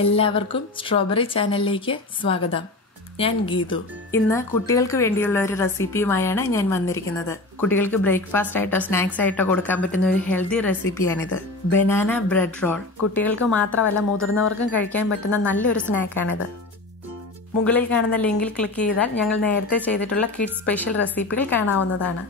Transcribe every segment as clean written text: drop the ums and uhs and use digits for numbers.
എല്ലാവർക്കും സ്ട്രോബെറി ചാനലിലേക്ക് സ്വാഗതം. ഞാൻ ഗീതു. ഇന്ന് കുട്ടികൾക്ക് വേണ്ടിയുള്ള ഒരു റെസിപ്പിയുമായാണ് ഞാൻ വന്നിരിക്കുന്നത്. കുട്ടികൾക്ക് ബ്രേക്ക്ഫാസ്റ്റ് ആയിട്ടോ സ്നാക്സ് ആയിട്ടോ കൊടുക്കാൻ പറ്റുന്ന ഒരു ഹെൽത്തി റെസിപ്പിയാണിത്. Banana bread roll. കുട്ടികൾക്ക് മാത്രമല്ല മുതിർന്നവർക്കും കഴിക്കാൻ പറ്റുന്ന നല്ലൊരു സ്നാക്കാണിത്. മുകളിൽ കാണുന്ന ലിങ്കിൽ ക്ലിക്ക് ചെയ്താൽ ഞങ്ങൾ നേരത്തെ ചെയ്തിട്ടുള്ള കിഡ്സ് സ്പെഷ്യൽ റെസിപ്പികൾ കാണാവുന്നതാണ്.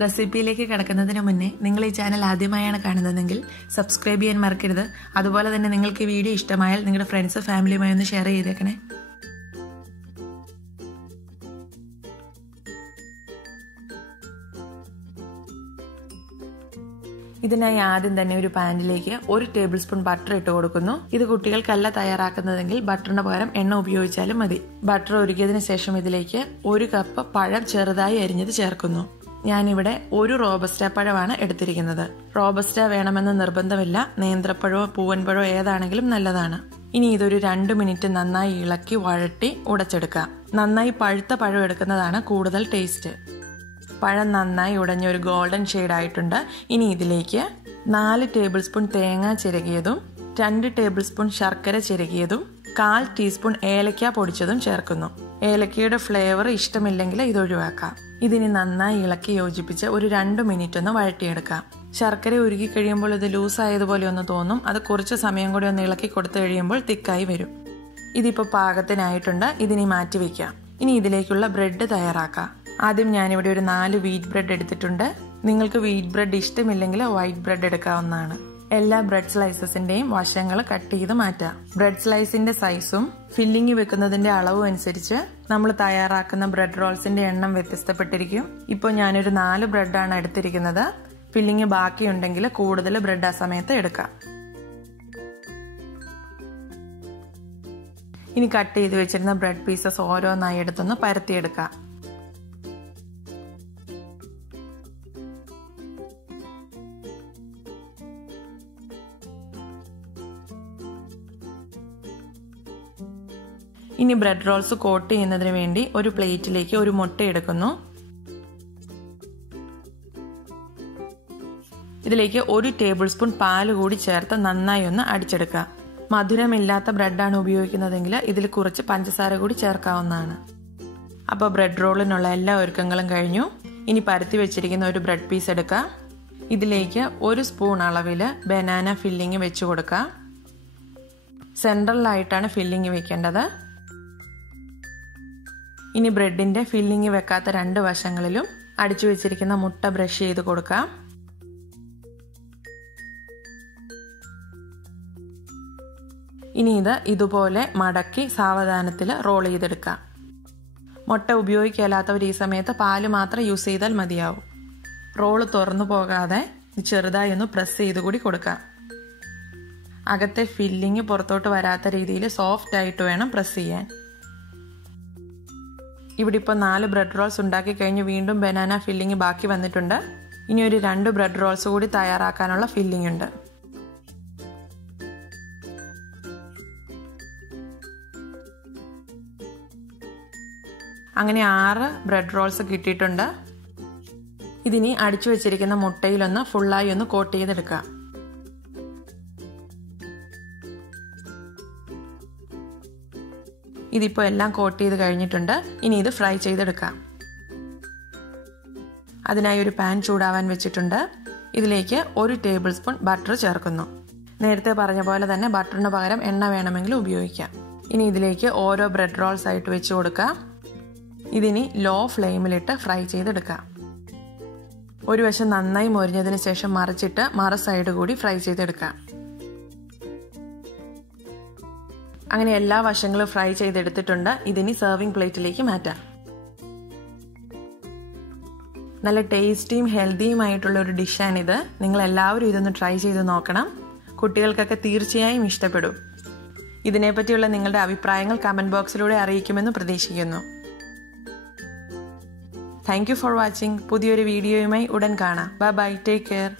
റെസിപ്പിയിലേക്ക് കടക്കുന്നതിന് മുന്നേ നിങ്ങൾ ഈ ചാനൽ ആദ്യമായാണ് കാണുന്നതെങ്കിൽ സബ്സ്ക്രൈബ് ചെയ്യാൻ മറക്കരുത്. അതുപോലെ തന്നെ നിങ്ങൾക്ക് ഈ വീഡിയോ ഇഷ്ടമായാൽ നിങ്ങളുടെ ഫ്രണ്ട്സ് ഫാമിലിയുമായി ഒന്ന് ഷെയർ ചെയ്തേക്കണേ. ഇതിനായി ആദ്യം തന്നെ ഒരു പാനിലേക്ക് 1 ടേബിൾ സ്പൂൺ ബട്ടർ ഇട്ട് കൊടുക്കുന്നു. ഇത് കുട്ടികൾക്കല്ല തയ്യാറാക്കുന്നതെങ്കിൽ ബട്ടറിന് പകരം എണ്ണ ഉപയോഗിച്ചാലും മതി. ബട്ടർ ഉരുക്കിയതിനു ശേഷം ഇതിലേക്ക് 1 കപ്പ് പഴം ചെറുതായി അരിഞ്ഞത് ചേർക്കുന്നു. ഞാനിവിടെ 1 റോബസ്റ്റ പഴമാണ് എടുത്തിരിക്കുന്നത്. റോബസ്റ്റ വേണമെന്ന് നിർബന്ധമില്ല. നേന്ത്രപ്പഴമോ പൂവൻപഴമോ ഏതാണെങ്കിലും നല്ലതാണ്. ഇനി ഇതൊരു 2 മിനിറ്റ് നന്നായി ഇളക്കി വഴട്ടി ഉടച്ചെടുക്കാം. നന്നായി പഴുത്ത പഴം എടുക്കുന്നതാണ് കൂടുതൽ ടേസ്റ്റ്. പഴം നന്നായി ഉടഞ്ഞ ഒരു ഗോൾഡൻ ഷെയ്ഡ് ആയിട്ടുണ്ട്. ഇനി ഇതിലേക്ക് 4 ടേബിൾ സ്പൂൺ തേങ്ങ ചിരകിയതും 2 ടേബിൾ സ്പൂൺ ശർക്കര ചിരകിയതും 1/4 ടീസ്പൂൺ ഏലക്ക പൊടിച്ചതും ചേർക്കുന്നു. ഏലക്കയുടെ ഫ്ലേവർ ഇഷ്ടമില്ലെങ്കിൽ ഇത് ഒഴിവാക്കാം. ഇതിന് നന്നായി ഇളക്കി യോജിപ്പിച്ച് ഒരു 2 മിനിറ്റ് ഒന്ന് വഴട്ടിയെടുക്കാം. ശർക്കര ഉരുകി കഴിയുമ്പോൾ ഇത് ലൂസ് ആയതുപോലെ ഒന്ന് തോന്നും. അത് കുറച്ച് സമയം കൂടി ഒന്ന് ഇളക്കി കൊടുത്തു കഴിയുമ്പോൾ തിക്കായി വരും. ഇതിപ്പോൾ പാകത്തിനായിട്ടുണ്ട്. ഇതിനി മാറ്റി വെക്കാം. ഇനി ഇതിലേക്കുള്ള ബ്രെഡ് തയ്യാറാക്കാം. ആദ്യം ഞാനിവിടെ ഒരു 4 വീറ്റ് ബ്രെഡ് എടുത്തിട്ടുണ്ട്. നിങ്ങൾക്ക് വീറ്റ് ബ്രെഡ് ഇഷ്ടമില്ലെങ്കിൽ വൈറ്റ് ബ്രെഡ് എടുക്കാവുന്നതാണ്. എല്ലാ ബ്രെഡ് സ്ലൈസസിന്റെയും വശങ്ങൾ കട്ട് ചെയ്ത് മാറ്റാം. ബ്രെഡ് സ്ലൈസിന്റെ സൈസും ഫില്ലിംഗ് വെക്കുന്നതിന്റെ അളവും അനുസരിച്ച് നമ്മൾ തയ്യാറാക്കുന്ന ബ്രെഡ് റോൾസിന്റെ എണ്ണം വ്യത്യസ്തപ്പെട്ടിരിക്കും. ഇപ്പോൾ ഞാനൊരു 4 ബ്രെഡാണ് എടുത്തിരിക്കുന്നത്. ഫില്ലിംഗ് ബാക്കിയുണ്ടെങ്കിൽ കൂടുതൽ ബ്രെഡ് ആ സമയത്ത് എടുക്കാം. ഇനി കട്ട് ചെയ്ത് വെച്ചിരുന്ന ബ്രെഡ് പീസസ് ഓരോന്നായി എടുത്തൊന്ന് പരത്തിയെടുക്കാം. ഇനി ബ്രെഡ് റോൾസ് കോട്ട് ചെയ്യുന്നതിന് വേണ്ടി ഒരു പ്ലേറ്റിലേക്ക് ഒരു മുട്ട എടുക്കുന്നു. ഇതിലേക്ക് 1 ടേബിൾ സ്പൂൺ പാല് കൂടി ചേർത്ത് നന്നായി ഒന്ന് അടിച്ചെടുക്കുക. മധുരമില്ലാത്ത ബ്രെഡാണ് ഉപയോഗിക്കുന്നതെങ്കിൽ ഇതിൽ കുറച്ച് പഞ്ചസാര കൂടി ചേർക്കാവുന്നതാണ്. അപ്പോൾ ബ്രെഡ് റോളിനുള്ള എല്ലാ ഒരുക്കങ്ങളും കഴിഞ്ഞു. ഇനി പരത്തി വെച്ചിരിക്കുന്ന ഒരു ബ്രെഡ് പീസ് എടുക്കുക. ഇതിലേക്ക് 1 സ്പൂൺ അളവിൽ ബനാന ഫില്ലിങ് വെച്ച് കൊടുക്കുക. സെൻട്രലായിട്ടാണ് ഫില്ലിങ് വെക്കേണ്ടത്. ഇനി ബ്രെഡിന്റെ ഫില്ലിങ് വെക്കാത്ത 2 വശങ്ങളിലും അടിച്ചു വെച്ചിരിക്കുന്ന മുട്ട ബ്രഷ് ചെയ്ത് കൊടുക്കാം. ഇനി ഇത് ഇതുപോലെ മടക്കി സാവധാനത്തിൽ റോൾ ചെയ്തെടുക്കാം. മുട്ട ഉപയോഗിക്കാത്തവർ ഈ സമയത്ത് പാല് മാത്രം യൂസ് ചെയ്താൽ മതിയാവും. റോള് തുറന്നു പോകാതെ ചെറുതായി ഒന്ന് പ്രസ് ചെയ്ത് കൂടി കൊടുക്കാം. അകത്തെ ഫില്ലിങ് പുറത്തോട്ട് വരാത്ത രീതിയിൽ സോഫ്റ്റ് ആയിട്ട് വേണം പ്രസ് ചെയ്യാൻ. ഇവിടെ ഇപ്പോൾ 4 ബ്രെഡ് റോൾസ് ഉണ്ടാക്കി കഴിഞ്ഞ് വീണ്ടും ബനാന ഫില്ലിങ് ബാക്കി വന്നിട്ടുണ്ട്. ഇനി ഒരു 2 ബ്രെഡ് റോൾസ് കൂടി തയ്യാറാക്കാനുള്ള ഫില്ലിംഗ് ഉണ്ട്. അങ്ങനെ 6 ബ്രെഡ് റോൾസ് കിട്ടിയിട്ടുണ്ട്. ഇതിനി അടിച്ചു വെച്ചിരിക്കുന്ന മുട്ടയിലൊന്ന് ഫുള്ളായി ഒന്ന് കോട്ട് ചെയ്തെടുക്കാം. ഇതിപ്പോൾ എല്ലാം കോട്ട് ചെയ്ത് കഴിഞ്ഞിട്ടുണ്ട്. ഇനി ഇത് ഫ്രൈ ചെയ്തെടുക്കാം. അതിനായി ഒരു പാൻ ചൂടാവാൻ വെച്ചിട്ടുണ്ട്. ഇതിലേക്ക് 1 ടേബിൾ സ്പൂൺ ബട്ടർ ചേർക്കുന്നു. നേരത്തെ പറഞ്ഞ പോലെ തന്നെ ബട്ടറിന് പകരം എണ്ണ വേണമെങ്കിൽ ഉപയോഗിക്കാം. ഇനി ഇതിലേക്ക് ഓരോ ബ്രെഡ് റോൾസ് ആയിട്ട് വെച്ച് കൊടുക്കാം. ഇതിനി ലോ ഫ്ലെയിമിലിട്ട് ഫ്രൈ ചെയ്തെടുക്കാം. ഒരു വശം നന്നായി മൊരിഞ്ഞതിന് ശേഷം മറിച്ചിട്ട് മറു സൈഡ് കൂടി ഫ്രൈ ചെയ്തെടുക്കാം. അങ്ങനെ എല്ലാ വശങ്ങളും ഫ്രൈ ചെയ്തെടുത്തിട്ടുണ്ട്. ഇതിനി സെർവിംഗ് പ്ലേറ്റിലേക്ക് മാറ്റാം. നല്ല ടേസ്റ്റിയും ഹെൽത്തിയുമായിട്ടുള്ള ഒരു ഡിഷാണിത്. നിങ്ങൾ എല്ലാവരും ഇതൊന്ന് ട്രൈ ചെയ്ത് നോക്കണം. കുട്ടികൾക്കൊക്കെ തീർച്ചയായും ഇഷ്ടപ്പെടും. ഇതിനെപ്പറ്റിയുള്ള നിങ്ങളുടെ അഭിപ്രായങ്ങൾ കമന്റ് ബോക്സിലൂടെ അറിയിക്കുമെന്ന് പ്രതീക്ഷിക്കുന്നു. Thank you for watching. പുതിയൊരു വീഡിയോയുമായി ഉടൻ കാണാം. Bye bye. Take care.